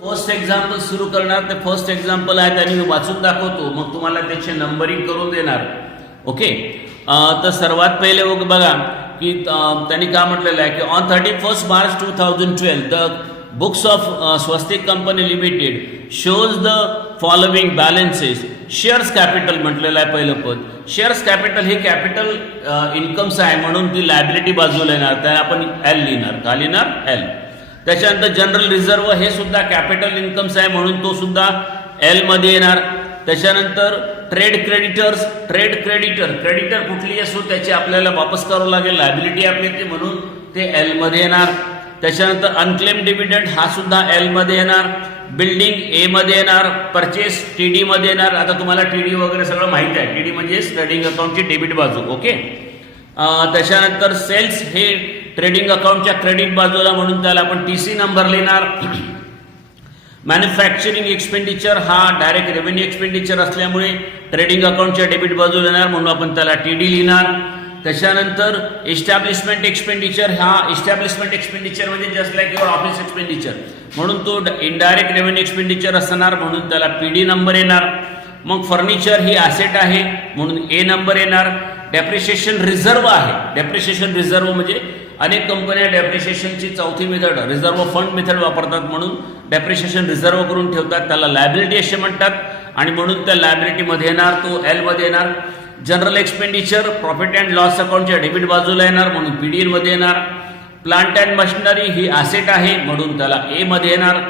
First example सुरू करणार ते फर्स्ट एक्झाम्पल आहे त्यांनी मी वाचून दाखवतो मग तुम्हाला त्याचे नंबरिंग करून देणार. ओके, तर सर्वात पहिले बघा की त्यांनी काय म्हटलेलं आहे की on 31 March 2012 the books of Swastik company limited shows the following balances. Shares capital म्हटलेलं आहे पहिलं पद. शेअर्स कॅपिटल हे कॅपिटल इन्कम्स आहे म्हणून ती लायबिलिटी बाजूला येणार, त्याला आपण एल लिहिणार. का लिहिणार? एल. त्याच्यानंतर जनरल रिझर्व हे सुद्धा कॅपिटल इन्कम्स आहे म्हणून तो सुद्धा एल मध्ये येणार. त्याच्यानंतर ट्रेड क्रेडिटर्स, क्रेडिटर कुठली असो त्याची आपल्याला वापस करावं लागेल, लायबिलिटी आपली ती म्हणून ते एल मध्ये येणार. त्याच्यानंतर अनक्लेम डिव्हिडंड हा सुद्धा एल मध्ये येणार. बिल्डिंग ए मध्ये येणार. परचेस टीडी मध्ये येणार. आता तुम्हाला टीडी वगैरे सगळं माहिती आहे. टीडी म्हणजे ट्रेडिंग अकाउंटची डेबिट बाजू. ओके, त्याच्यानंतर सेल्स हे ट्रेडिंग अकाउंटच्या क्रेडिट बाजूला म्हणून त्याला आपण टीसी नंबर लिहिणार. मॅन्युफॅक्चरिंग एक्सपेंडिचर हा डायरेक्ट रेव्हेन्यू एक्सपेंडिचर असल्यामुळे ट्रेडिंग अकाउंटच्या डेबिट बाजूला येणार म्हणून आपण त्याला टीडी लिहिणार. त्याच्यानंतर इस्टॅब्लिशमेंट एक्सपेंडिचर हा इस्टॅब्लिशमेंट एक्सपेंडिचर म्हणजे just like your office expenditure म्हणून तो इनडायरेक्ट रेव्हेन्यू एक्सपेंडिचर असणार म्हणून त्याला पीडी नंबर येणार. मग फर्निचर ही ॲसेट आहे म्हणून ए नंबर येणार. डेप्रिशिएशन रिझर्व आहे. डेप्रिशिएशन रिझर्व म्हणजे अनेक कंपन्या डेप्रिशिएशनची चौथी मेथड रिझर्व फंड मेथड वापरतात म्हणून डेप्रिशिएशन रिझर्व करून ठेवतात, त्याला लायबिलिटी असे म्हणतात आणि म्हणून त्या लायबिलिटीमध्ये येणार, तो एल मध्ये येणार. General expenditure profit and loss अकाउंटच्या डेबिट बाजूला येणार म्हणून पीडी मध्ये येणार. प्लांट अँड मशिनरी ही ॲसेट आहे म्हणून त्याला ए मध्ये येणार.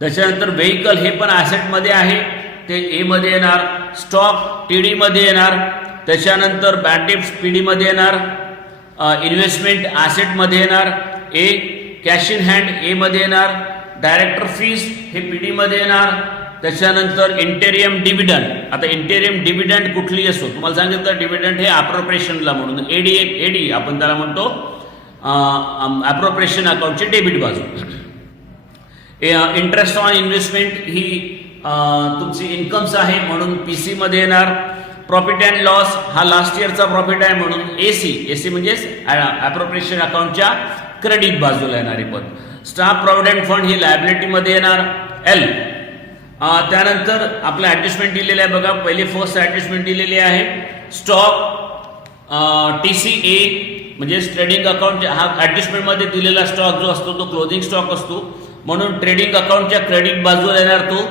त्याच्यानंतर व्हेकल हे पण ॲसेटमध्ये आहे ते ए मध्ये येणार. स्टॉक टीडी मध्ये येणार. त्याच्यानंतर बॅड डेब्ट्स पीडी मध्ये येणार. इन्व्हेस्टमेंट ॲसेटमध्ये येणार ए. कॅश इन हँड ए मध्ये येणार. डायरेक्टर फीज हे पीडी मध्ये येणार. त्याच्यानंतर इंटेरियम डिव्हिडंड. आता इंटेरियम डिव्हिडंड कुठली असो तुम्हाला सांगितलं डिव्हिडंड हे अप्रोप्रिएशनला म्हणून एडी आपण त्याला म्हणतो अप्रोप्रिएशन अकाउंटची डेबिट बाजू. इंटरेस्ट ऑन इन्व्हेस्टमेंट ही तुमची इन्कम्स आहे म्हणून पीसी मध्ये येणार. प्रॉफिट अँड लॉस हा लास्ट इयरचा प्रॉफिट आहे म्हणून एसी म्हणजे अप्रोप्रिएशन अकाउंटच्या क्रेडिट बाजूला येणारी पद. स्टाफ प्रॉव्हिडंट फंड ही लायबिलिटीमध्ये येणार एल. त्यानंतर आपलं ऍडजस्टमेंट दिलेलं आहे बघा. पहिले फर्स्ट ऍडजस्टमेंट दिलेली आहे. स्टॉक टीसी ए म्हणजे ट्रेडिंग अकाउंट हा ऍडजस्टमेंटमध्ये दिलेला स्टॉक जो असतो तो क्लोजिंग स्टॉक असतो म्हणून ट्रेडिंग अकाउंटच्या क्रेडिट बाजूला येणार तो.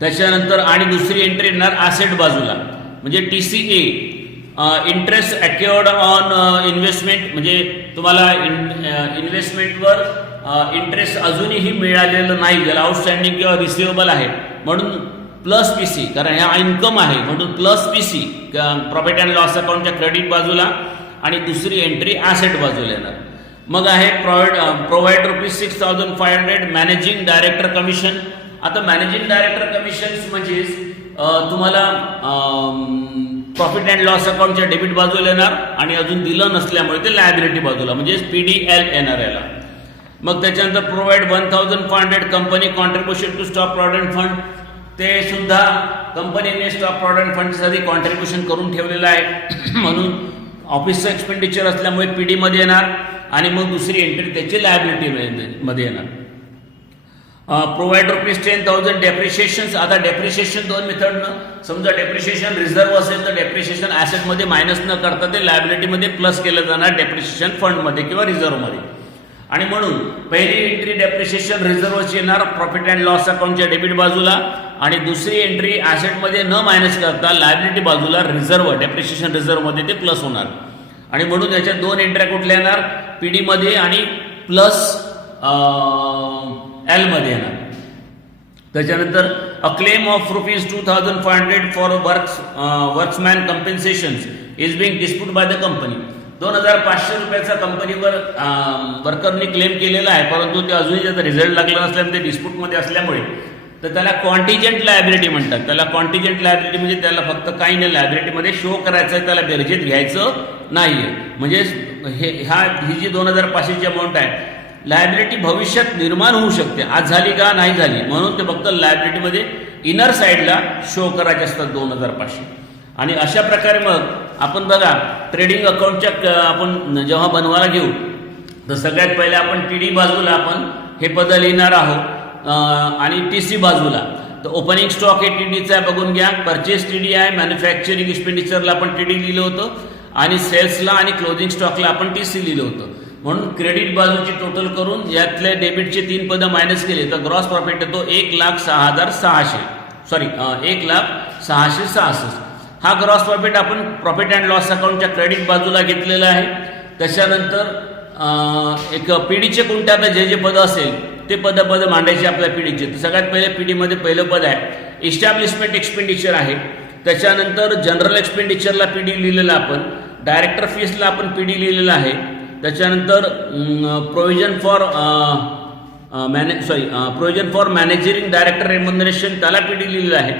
त्याच्यानंतर आणि दुसरी एंट्री येणार ॲसेट बाजूला म्हणजे TC A. Interest accrued on investment म्हणजे तुम्हाला इन्व्हेस्टमेंटवर इंटरेस्ट अजूनही मिळालेलं नाही, ज्याला आउटस्टँडिंग किंवा रिसिवेबल आहे म्हणून प्लस पीसी, कारण ह्या इन्कम आहे म्हणून plus PC profit and loss अकाउंटच्या क्रेडिट बाजूला आणि दुसरी एंट्री ॲसेट बाजूला येणार. मग आहे प्रोव्हाइड ₹6,500 मॅनेजिंग डायरेक्टर कमिशन. आता मॅनेजिंग डायरेक्टर कमिशन्स म्हणजे तुम्हाला प्रॉफिट अँड लॉस अकाउंटच्या डेबिट बाजूला येणार आणि अजून दिलं नसल्यामुळे ते लायबिलिटी बाजूला म्हणजे पीडीएल येणार याला. मग त्याच्यानंतर provide 1,500 company contribution to stock provident fund. ते सुद्धा कंपनीने स्टॉक प्रॉव्हिडंट फंडसाठी कॉन्ट्रीब्युशन करून ठेवलेलं आहे म्हणून ऑफिसचं एक्सपेंडिचर असल्यामुळे पीडी मध्ये येणार आणि मग दुसरी एंट्री त्याची लायबिलिटी मध्ये येणार. Provide ₹10,000 depreciation. आता डेप्रिशिएशन दोन मेथडनं समजा डेप्रिशिएशन रिझर्व असेल तर डेप्रिशिएशन ॲसेटमध्ये मायनस न करता ते लायबिलिटीमध्ये प्लस केलं जाणार डेप्रिशिएशन फंडमध्ये किंवा रिझर्वमध्ये. आणि म्हणून पहिली एंट्री डेप्रिशिएशन रिझर्वची येणार प्रॉफिट अँड लॉस अकाउंटच्या डेबिट बाजूला आणि दुसरी एंट्री ॲसेटमध्ये न मायनस करता लायबिलिटी बाजूला रिझर्व डेप्रिशिएशन रिझर्वमध्ये ते प्लस होणार. आणि म्हणून याच्या दोन एंट्र्या कुठल्या येणार पीडीमध्ये आणि प्लस एल मध्ये येणार. त्याच्यानंतर a claim of ₹2,500 for workmen compensation is being dispute by the company. ₹2,500 कंपनीवर वर्करनी क्लेम केलेला आहे परंतु ते अजूनही त्याचा रिझल्ट लागला नसल्यामुळे ते डिस्प्यूटमध्ये असल्यामुळे तर त्याला कॉन्टिजेंट लायबिलिटी म्हणतात. त्याला कॉन्टिजेंट लायबिलिटी म्हणजे त्याला फक्त काही नाही लायबिलिटीमध्ये शो करायचं आहे, त्याला बेरजेत घ्यायचं नाही आहे. म्हणजे ही जी 2,500ची अमाऊंट आहे लायबिलिटी भविष्यात निर्माण होऊ शकते, आज झाली का नाही झाली म्हणून ते फक्त लायबिलिटीमध्ये इनर साईडला शो करायचे असतात 2,500. आणि अशा प्रकारे मग आपण बघा ट्रेडिंग अकाउंटच्या आपण जेव्हा बनवायला घेऊ तर सगळ्यात पहिले आपण टीडी बाजूला आपण हे पदं लिहिणार आहोत. आणि TC बाजूला तर ओपनिंग स्टॉक हे TDचा आहे, बघून घ्या. परचेस TD आहे, मॅन्युफॅक्चरिंग एक्सपेंडिचरला आपण TD लिहिलं होतं आणि सेल्सला आणि क्लोजिंग स्टॉकला आपण TC लिहिलं होतं. म्हणून क्रेडिट बाजूची टोटल करून यातले डेबिटचे 3 पदं मायनस केले तर ग्रॉस प्रॉफिट येतो 1,06,600, सॉरी 1,06,66. हा ग्रॉस प्रॉफिट आपण प्रॉफिट अँड लॉस अकाउंटच्या क्रेडिट बाजूला घेतलेला आहे. त्याच्यानंतर एक PDचे कोणते आता जे पदं असेल ते पदं मांडायचे आपल्या PDचे. तर सगळ्यात पहिले PDमध्ये पहिलं पद आहे इस्टॅब्लिशमेंट एक्सपेंडिचर आहे. त्याच्यानंतर जनरल एक्सपेंडिचरला PD लिहिलेलं आपण, डायरेक्टर फीसला आपण PD लिहिलेलं आहे. त्याच्यानंतर provision for managing director remuneration त्याला PD लिहिलेलं आहे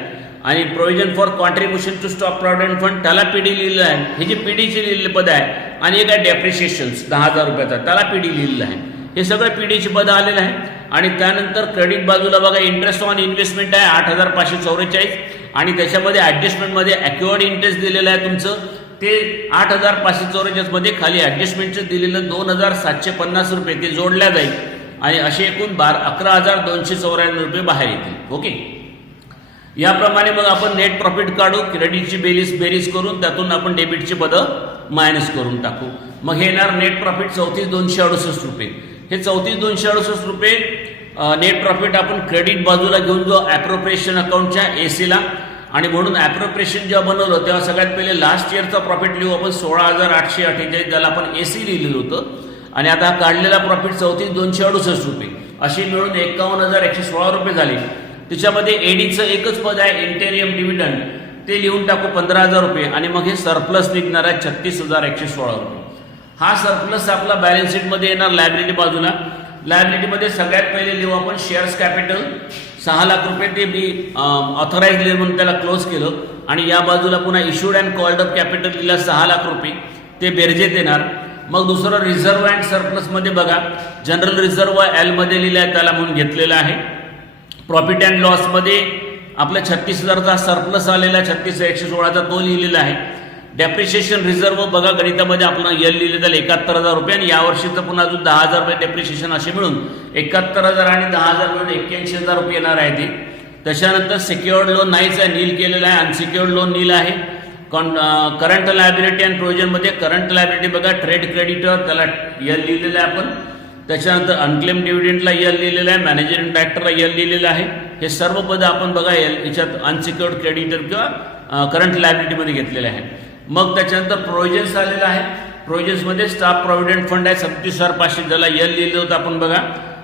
आणि provision for contribution to stock provident fund त्याला PD लिहिलेलं आहे. हे जे PDचे लिहिलेले पद आहे आणि एक आहे डेप्रिशिएशन्स 10,000 रुपयाचा त्याला PD लिहिलेलं आहे. हे सगळं PDची पदं आलेलं आहे. आणि त्यानंतर क्रेडिट बाजूला बघा इंटरेस्ट ऑन इन्व्हेस्टमेंट आहे 8,544 आणि त्याच्यामध्ये ॲडजस्टमेंटमध्ये ॲक्युअर्ड इंटरेस्ट दिलेलं आहे तुमचं ते 8,544 मध्ये खाली ॲडजस्टमेंटचं दिलेलं 2,750 रुपये ते जोडल्या जाईल आणि असे एकूण 11,294 रुपये बाहेर येतील. ओके, याप्रमाणे मग आपण नेट प्रॉफिट काढू, क्रेडिटची बेरीज करून त्यातून आपण डेबिटची पदं मायनस करून टाकू. मग हे येणार नेट प्रॉफिट 34,268 रुपये. हे 34,268 रुपये नेट प्रॉफिट आपण क्रेडिट बाजूला घेऊन जो ॲप्रोप्रिएशन अकाउंटच्या ACला आणि म्हणून ॲप्रोप्रिएशन जेव्हा बनवलं तेव्हा सगळ्यात पहिले लास्ट इयरचा प्रॉफिट लिहू आपण 16,848 ज्याला आपण AC लिहिलेलं होतं आणि आता काढलेला प्रॉफिट 34,268 रुपये अशी मिळून 51,116 रुपये झाले. त्याच्यामध्ये ADचं एकच पद आहे इंटेरियम डिव्हिडंड ते लिहून टाकू 15,000 रुपये आणि मग हे सरप्लस निघणार आहे 36,116 रुपये. हा सरप्लस आपला बॅलन्स शीटमध्ये येणार लायबिलिटी बाजूला. लायबिलिटीमध्ये सगळ्यात पहिले लिहू आपण शेअर्स कॅपिटल 6 लाख रुपये ते मी ऑथराईज लिहिलं म्हणून त्याला क्लोज केलं आणि या बाजूला पुन्हा issued and called up capital लिहिला 6 लाख रुपये ते बेरजेत येणार. मग दुसरं रिझर्व्ह अँड सरप्लसमध्ये बघा जनरल रिझर्व्ह Lमध्ये लिहिलं आहे त्याला म्हणून घेतलेलं आहे. प्रॉफिट अँड लॉसमध्ये आपल्या 36,000चा सरप्लस आलेला 36,116चा तो लिहिलेला आहे. डेप्रिशिएशन रिझर्व्ह बघा गणितामध्ये आपण L लिहिले त्याला 71,000 रुपये आणि यावर्षीचं पुन्हा अजून 10,000 रुपये डेप्रिशिएशन असे मिळून 71,000 आणि 10,000 मिळून 81,000 रुपये येणार आहे ते. त्याच्यानंतर सिक्युअर्ड लोन नाहीच आहे, नील केलेलं आहे. अनसिक्युअर्ड लोन नील आहे. करंट लायबिलिटी अँड प्रोव्हिजनमध्ये करंट लायबिलिटी बघा ट्रेड क्रेडिटर त्याला L लिहिलेलं आहे आपण. त्याच्यानंतर अनक्लेम डिव्हिडंडला L लिहिलेलं आहे, मॅनेजरिंग डायरेक्टरला L लिहिलेलं आहे. हे सर्व पदं आपण बघा याच्यात अनसिक्युअर्ड क्रेडिटर किंवा करंट लायबिलिटीमध्ये घेतलेले आहे. मग त्याच्यानंतर प्रोव्हिजन्स आलेलं आहे. प्रोव्हिजन्समध्ये स्टाफ प्रॉव्हिडंट फंड आहे 37,500 ज्याला L लिहिलं होतं आपण बघा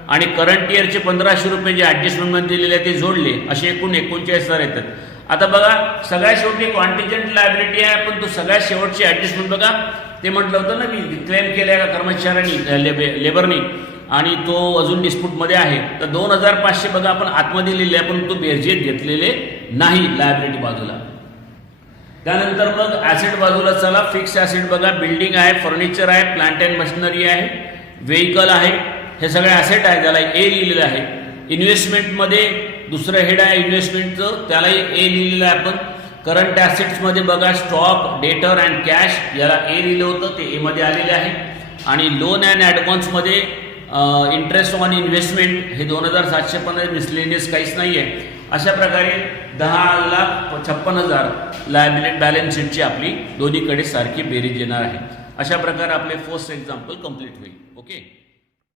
आणि करंट इयरचे 1,500 रुपये जे ॲडजस्टमेंटमध्ये दिलेले आहे ते जोडले असे एकूण 39,000 येतात. आता बघा सगळ्यात शेवटी कॉन्टिजेंट लायबिलिटी आहे पण तो सगळ्यात शेवटची ॲडजस्टमेंट बघा ते म्हटलं होतं ना मी क्लेम केलं आहे का कर्मचाऱ्यांनी लेबरनी आणि तो अजून डिस्प्यूटमध्ये आहे तर 2,500 बघा आपण आतमध्ये लिहिले आहे पण तो बेरजेत घेतलेले नाही लायबिलिटी बाजूला. त्यानंतर मग ॲसेट बाजूला चला. फिक्स ॲसेट बघा बिल्डिंग आहे, फर्निचर आहे, प्लांट अँड मशिनरी आहे, व्हेकल आहे, हे सगळे ॲसेट आहे त्याला A लिहिलेलं आहे. इन्व्हेस्टमेंटमध्ये दुसरं हेड आहे इन्व्हेस्टमेंटचं त्यालाही A लिहिलेलं आहे आपण. करंट ॲसेट्समध्ये बघा स्टॉक डेटर अँड कॅश याला A लिहिलं होतं ते A मध्ये आलेले आहे. आणि लोन अँड ॲडव्हान्समध्ये इंटरेस्ट ऑन इन्व्हेस्टमेंट हे 2,715 मिसलेनियस काहीच नाही आहे. अशा प्रकारे 10,56,000 लायबिलिटी बॅलन्स शीटची आपली दोन्हीकडे सारखी बेरीज येणार आहे. अशा प्रकारे आपले फर्स्ट एक्झाम्पल कंप्लीट होईल. ओके.